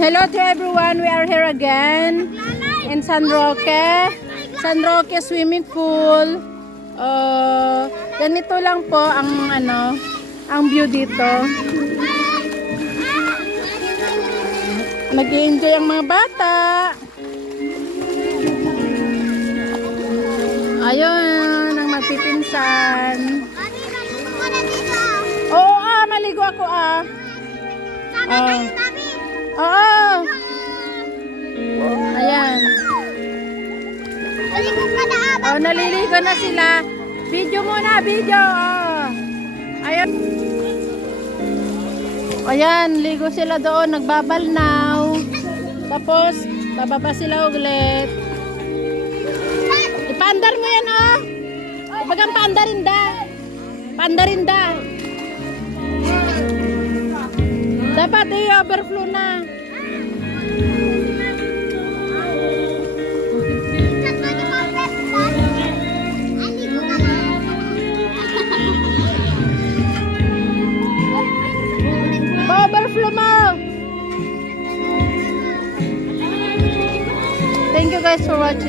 Hello to everyone. We are here again in San Roque. San Roque swimming pool. Ganito lang po ang ang view dito. Nag-i-enjoy ang mga bata. Ayun, ang magpipinsan. Oo, maligo ako Oo. Ayan. Naliligo na sila. Video muna, video. Ayan. Ayan, ligo sila doon, nagbabalnaw. Tapos, bababa sila ulit. Ipandar mo yan, Bagang pandarinda. Pandarinda. Dapat i-overflow na. Overflow mo. Thank you guys for watching.